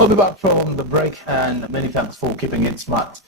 We'll be back from the break, and many thanks for keeping it smart.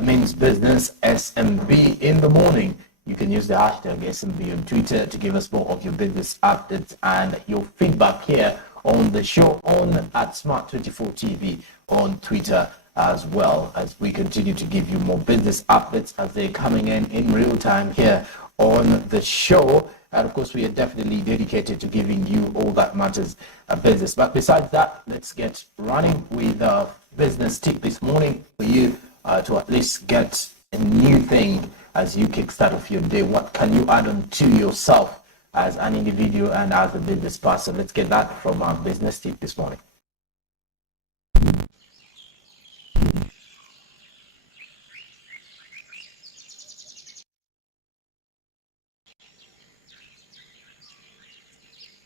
Means business SMB in the morning. You can use the hashtag SMB on Twitter to give us more of your business updates and your feedback here on the show on at Smart24 TV on Twitter, as well as we continue to give you more business updates as they're coming in real time here on the show. And of course, we are definitely dedicated to giving you all that matters business. But besides that, let's get running with a business tip this morning for you to at least get a new thing as you kickstart off your day. What can you add on to yourself as an individual and as a business person? Let's get that from our business tip this morning.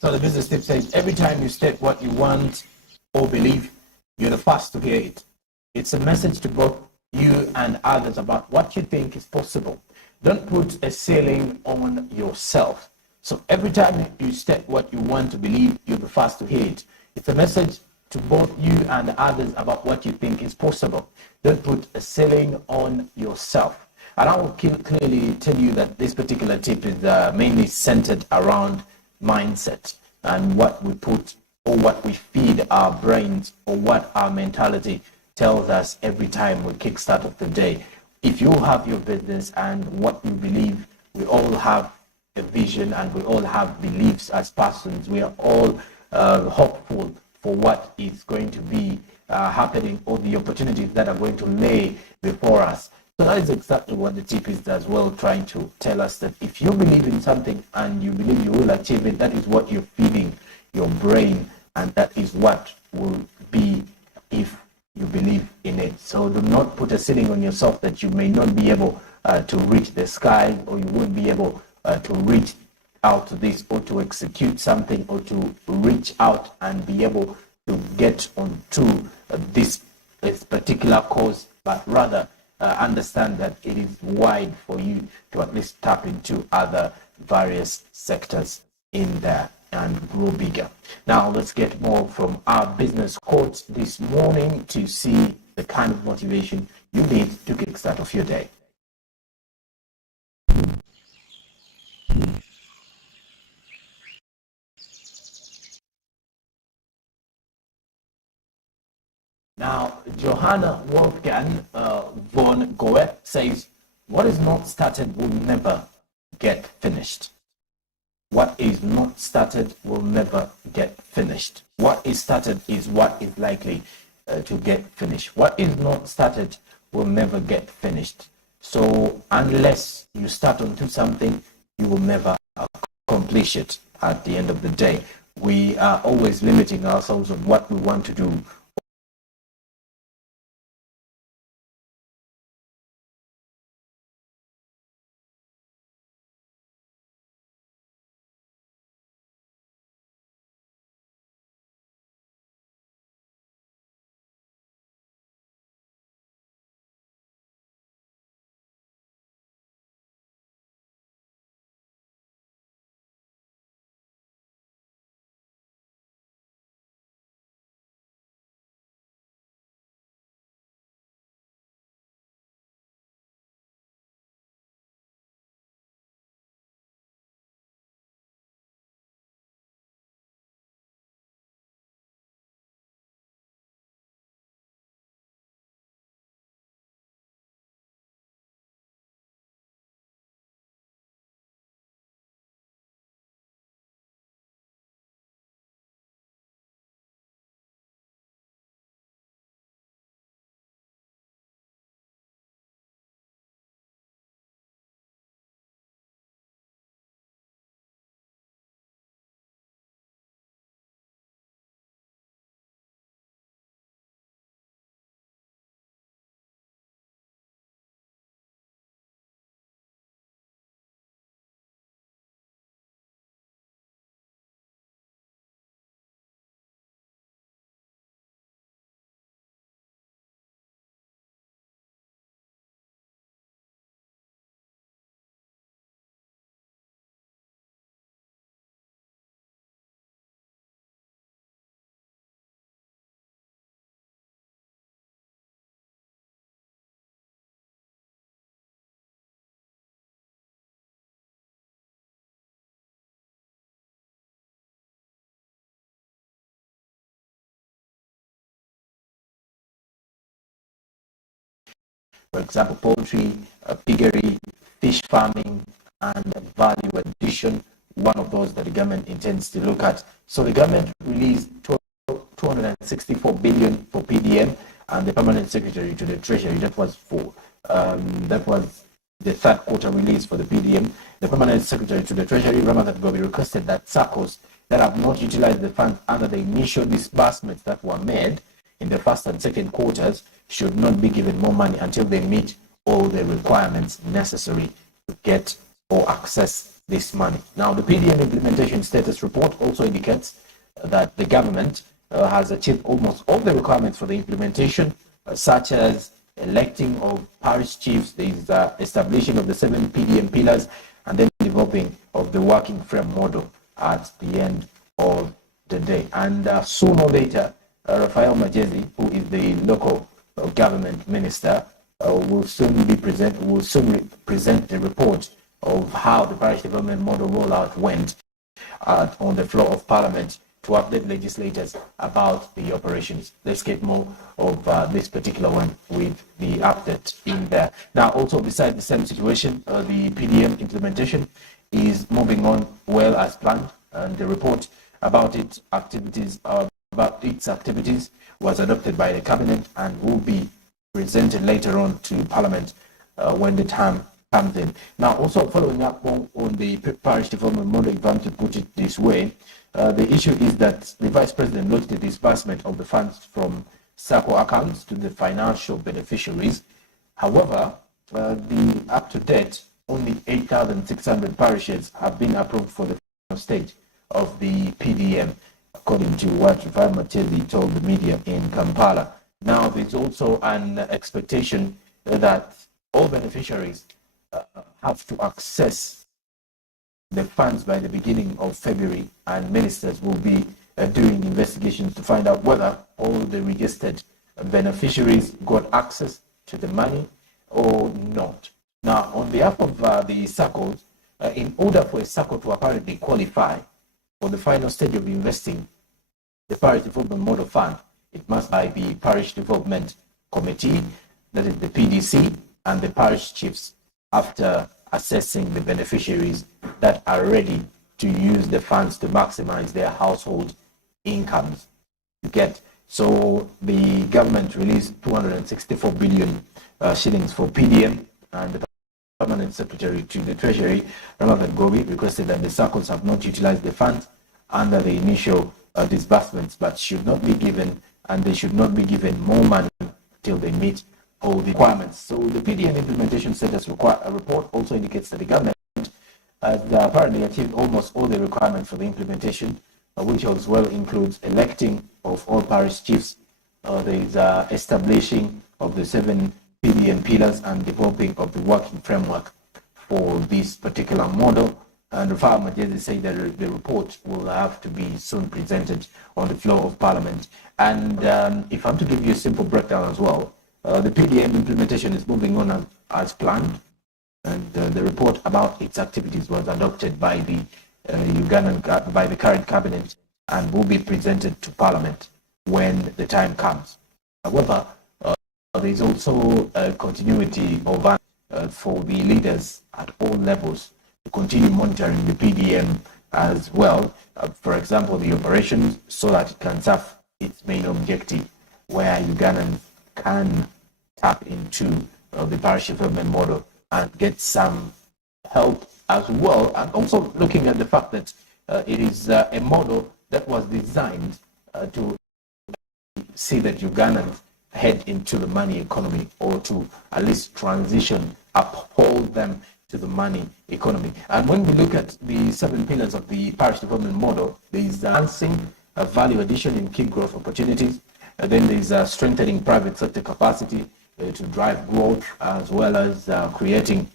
So the business tip says, every time you state what you want or believe, you're the first to hear it. It's a message to both you and others about what you think is possible. Don't put a ceiling on yourself. So every time you state what you want to believe, you're the first to hear it. It's a message to both you and others about what you think is possible. Don't put a ceiling on yourself. And I will clearly tell you that this particular tip is mainly centered around mindset and what we put or what we feed our brains or what our mentality tells us every time we kickstart of the day. If you have your business and what you believe, we all have a vision and we all have beliefs as persons. We are all hopeful for what is going to be happening or the opportunities that are going to lay before us. So that is exactly what the tip is as well, trying to tell us that if you believe in something and you believe you will achieve it, that is what you're feeding your brain, and that is what will be if you believe in it. So do not put a ceiling on yourself that you may not be able to reach the sky, or you won't be able to reach out to this or to execute something or to reach out and be able to get onto this particular cause, but rather understand that it is wide for you to at least tap into other various sectors in there and grow bigger. Now let's get more from our business quotes this morning to see the kind of motivation you need to kickstart off your day. Now, Johanna Wolfgang von Goethe says, what is not started will never get finished. What is not started will never get finished. What is started is what is likely to get finished. What is not started will never get finished. So unless you start onto something, you will never accomplish it at the end of the day. We are always limiting ourselves on what we want to do For example, poultry, piggery, fish farming, and value addition, one of those that the government intends to look at. So the government released 264 billion for PDM, and the permanent secretary to the treasury, that was the third quarter release for the PDM. The permanent secretary to the treasury, Ramadan Gobi, requested that SACCOs that have not utilized the funds under the initial disbursements that were made in the first and second quarters should not be given more money until they meet all the requirements necessary to get or access this money. Now, the PDM implementation status report also indicates that the government has achieved almost all the requirements for the implementation, such as electing of parish chiefs, the establishing of the 7 PDM pillars, and then developing of the working frame model at the end of the day. And sooner or later, Raphael Majezi, who is the local government minister, will soon present the report of how the parish development model rollout went on the floor of Parliament to update legislators about the operations. Let's get more of this particular one with the update in there. Now, also beside the same situation, the PDM implementation is moving on well as planned, and the report about its activities was adopted by the cabinet and will be presented later on to Parliament when the time comes in. Now, also following up on the parish development model, if I'm to put it this way, the issue is that the Vice President launched the disbursement of the funds from SACCO accounts to the financial beneficiaries. However, the up to date, only 8,600 parishes have been approved for the final stage of the PDM, according to what Rafael Machezi told the media in Kampala. Now, there's also an expectation that all beneficiaries have to access the funds by the beginning of February, and ministers will be doing investigations to find out whether all the registered beneficiaries got access to the money or not. Now, on behalf of the SACCOs, in order for a SACCO to apparently qualify for the final stage of investing the Parish Development Model Fund, it must by the Parish Development Committee, that is the PDC, and the parish chiefs, after assessing the beneficiaries that are ready to use the funds to maximize their household incomes to get. So the government released 264 billion shillings for PDM, and the permanent secretary to the treasury, Ramadan Gobi, requested that the SACCOs have not utilized the funds under the initial disbursements, but should not be given, and they should not be given more money till they meet all the requirements. So the PDM implementation status report also indicates that the government has apparently achieved almost all the requirements for the implementation, which as well includes electing of all parish chiefs. There is establishing of the 7 PDM pillars and developing of the working framework for this particular model. And Rafael Majezi said that the report will have to be soon presented on the floor of Parliament. And if I'm to give you a simple breakdown as well, the PDM implementation is moving on as planned, and the report about its activities was adopted by the by the current cabinet and will be presented to Parliament when the time comes. However, there is also a continuity of for the leaders at all levels to continue monitoring the PDM as well. For example, the operations, so that it can serve its main objective, where Ugandans can tap into the parish development model and get some help as well. And also looking at the fact that it is a model that was designed to see that Ugandans head into the money economy, or to at least transition, uphold them to the money economy. And when we look at the 7 pillars of the parish development model, there is enhancing value addition in key growth opportunities. Then there is strengthening private sector capacity to drive growth, as well as creating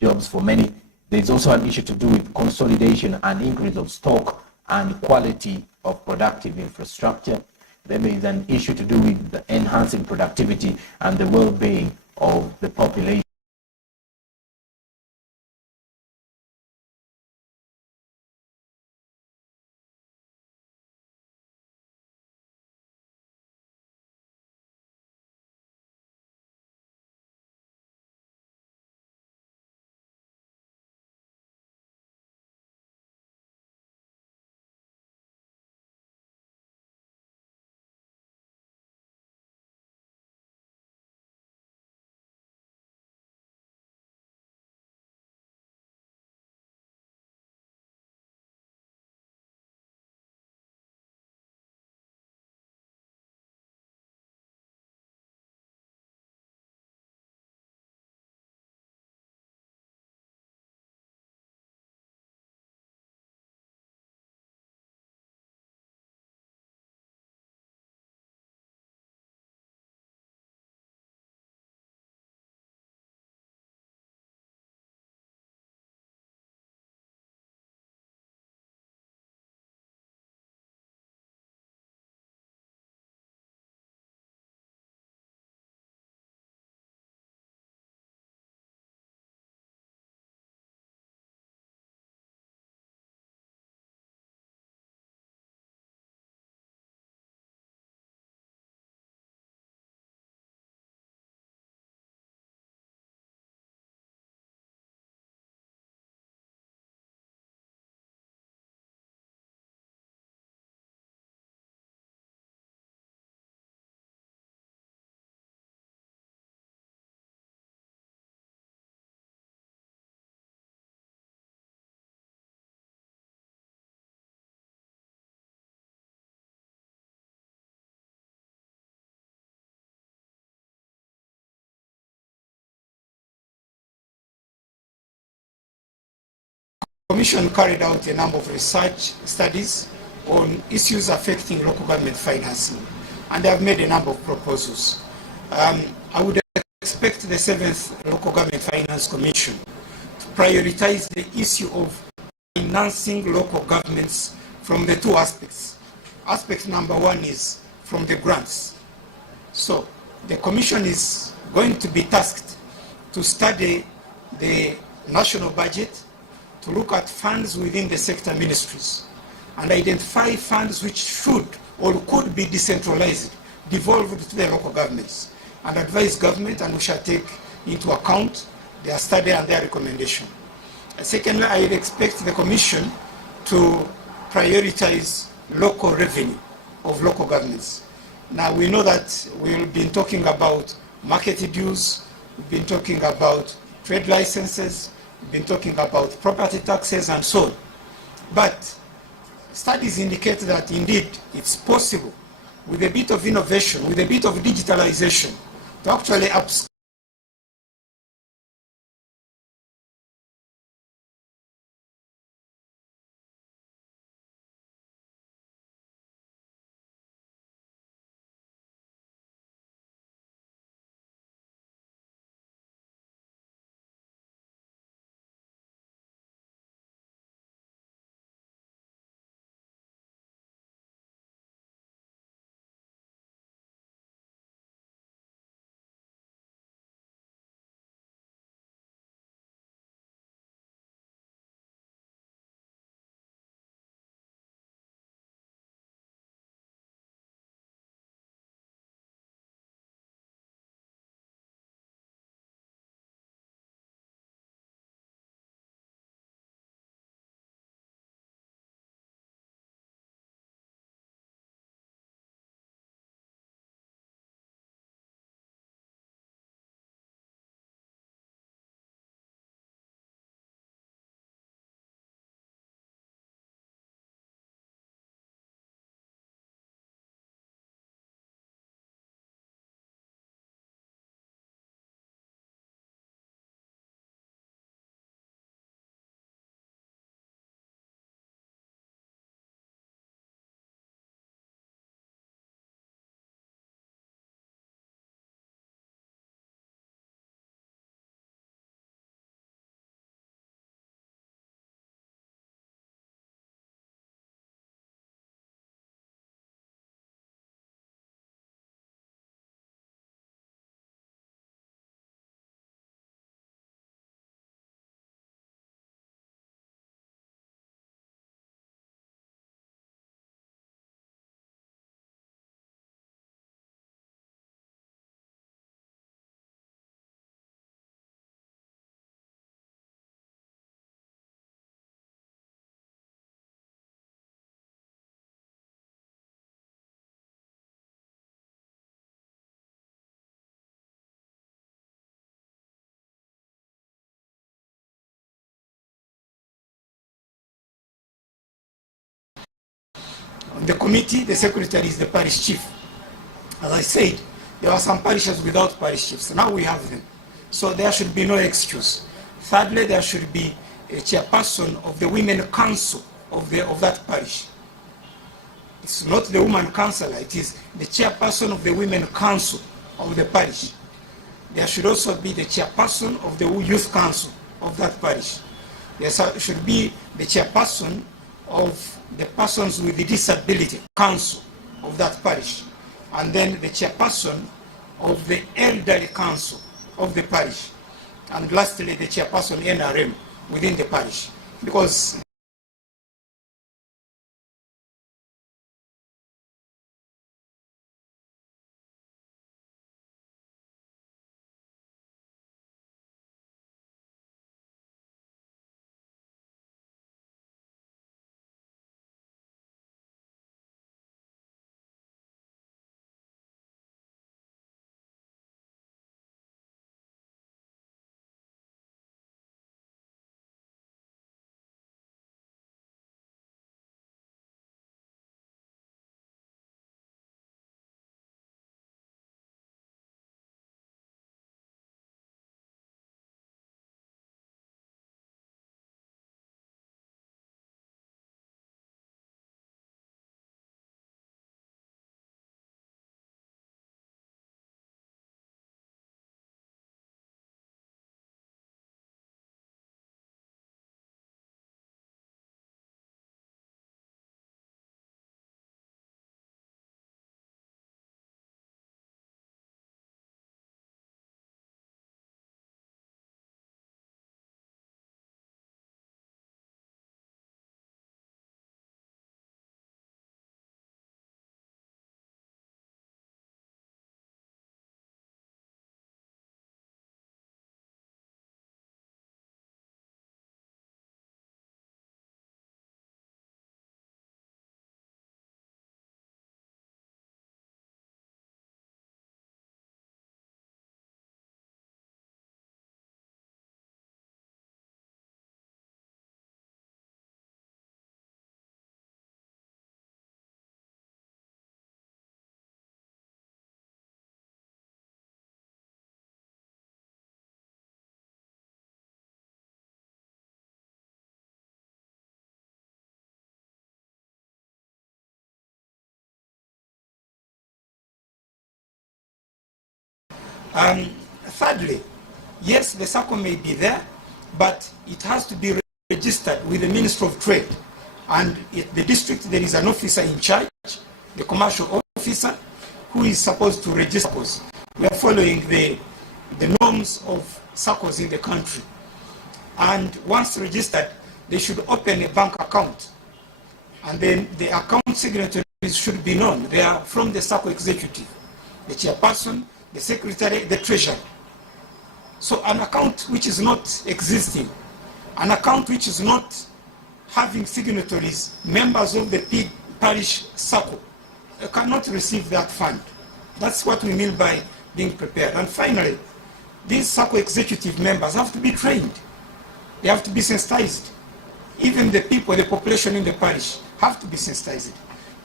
jobs for many. There's also an issue to do with consolidation and increase of stock and quality of productive infrastructure. Then there is an issue to do with enhancing productivity and the well-being of the population. Commission carried out a number of research studies on issues affecting local government financing, and they have made a number of proposals. I would expect the 7th Local Government Finance Commission to prioritize the issue of financing local governments from the two aspects. Aspect number one is from the grants. So the Commission is going to be tasked to study the national budget, to look at funds within the sector ministries and identify funds which should or could be decentralized, devolved to the local governments, and advise government, and we shall take into account their study and their recommendation. Secondly, I would expect the Commission to prioritize local revenue of local governments. Now, we know that we've been talking about market dues, we've been talking about trade licenses, we've been talking about property taxes and so on. But studies indicate that indeed it's possible, with a bit of innovation, with a bit of digitalization, to actually upscale the committee. The secretary is the parish chief. As I said, there were some parishes without parish chiefs. Now we have them. So there should be no excuse. Thirdly, there should be a chairperson of the women council of that parish. It's not the woman councillor, it is the chairperson of the women council of the parish. There should also be the chairperson of the youth council of that parish. There should be the chairperson of the persons with the disability council of that parish, and then the chairperson of the elderly council of the parish, and lastly the chairperson NRM within the parish, because Thirdly, yes, the SACCO may be there, but it has to be registered with the Ministry of Trade. And in the district, there is an officer in charge, the commercial officer, who is supposed to register SACCOs. We are following the norms of SACCOs in the country. And once registered, they should open a bank account. And then the account signatories should be known. They are from the SACCO executive, the chairperson, the secretary, the treasurer. So an account which is not existing, an account which is not having signatories, members of the parish SACCO, cannot receive that fund. That's what we mean by being prepared. And finally, these SACCO executive members have to be trained. They have to be sensitized. Even the people, the population in the parish have to be sensitized.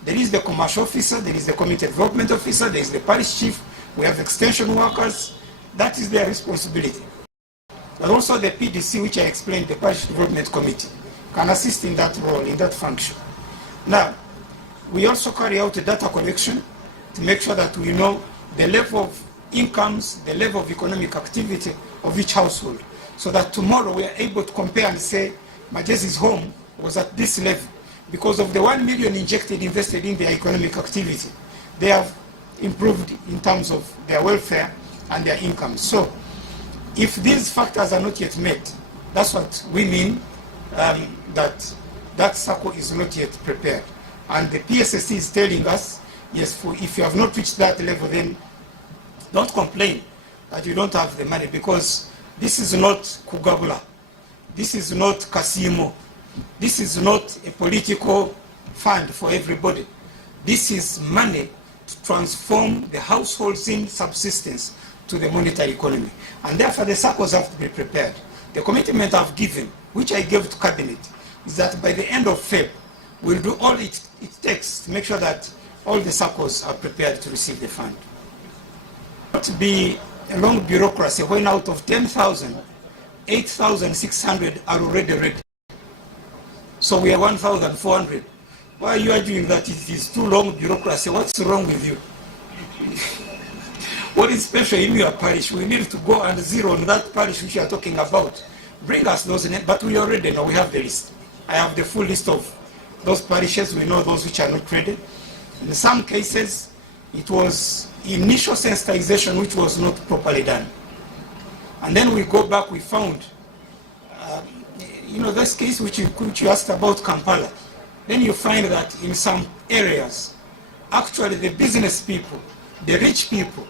There is the commercial officer, there is the community development officer, there is the parish chief, we have extension workers. That is their responsibility. But also the PDC, which I explained, the Parish Development Committee, can assist in that role, in that function. Now, we also carry out a data collection to make sure that we know the level of incomes, the level of economic activity of each household, so that tomorrow we are able to compare and say, Majezi's home was at this level. Because of the 1 million invested in their economic activity, they have improved in terms of their welfare and their income. So, if these factors are not yet met, that's what we mean that SACCO is not yet prepared. And the PSSC is telling us, yes, if you have not reached that level, then don't complain that you don't have the money, because this is not Kugabula. This is not Kasimo. This is not a political fund for everybody. This is money to transform the households in subsistence to the monetary economy. And therefore the SACCOs have to be prepared. The commitment I've given, which I gave to Cabinet, is that by the end of Feb, we'll do all it takes to make sure that all the SACCOs are prepared to receive the fund. Not to be a long bureaucracy when out of 10,000, 8,600 are already ready. So we are 1,400. Why are you arguing that it is too long bureaucracy? What's wrong with you? What is special in your parish? We need to go and zero on that parish which you are talking about. Bring us those names, but we already know, we have the list. I have the full list of those parishes. We know those which are not ready. In some cases, it was initial sensitization which was not properly done. And then we go back, we found, this case which you asked about Kampala. Then you find that in some areas, actually the business people, the rich people,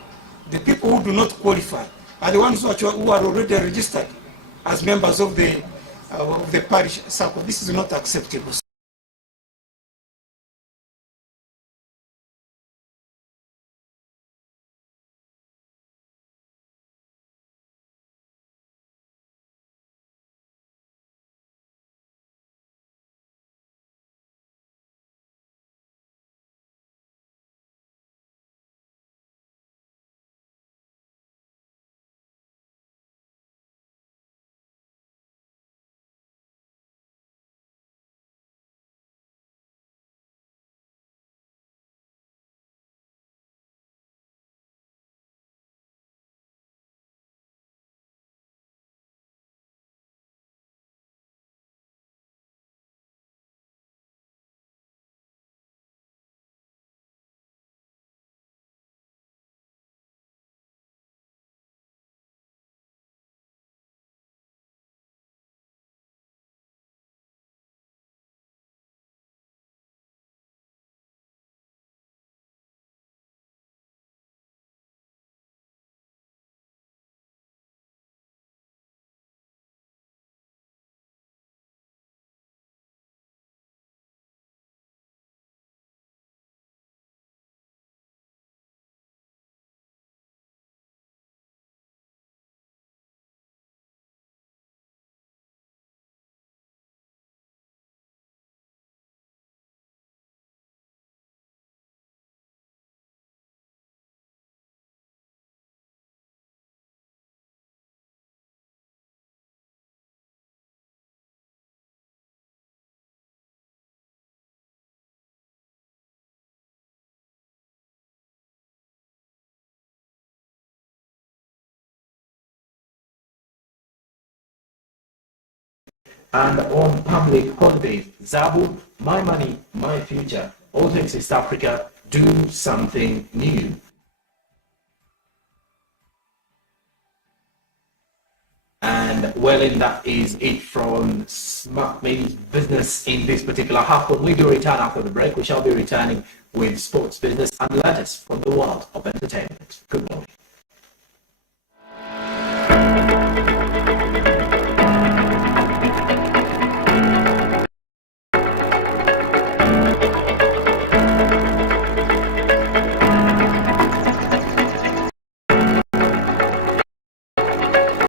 the people who do not qualify, are the ones who are already registered as members of the parish SACCO. This is not acceptable. And on public holidays, Zabu, my money, my future. All things East Africa, do something new. And well, and that is it from Smart Maybe Business in this particular half. When we do return after the break, we shall be returning with sports, business, and latest from the world of entertainment. Good morning.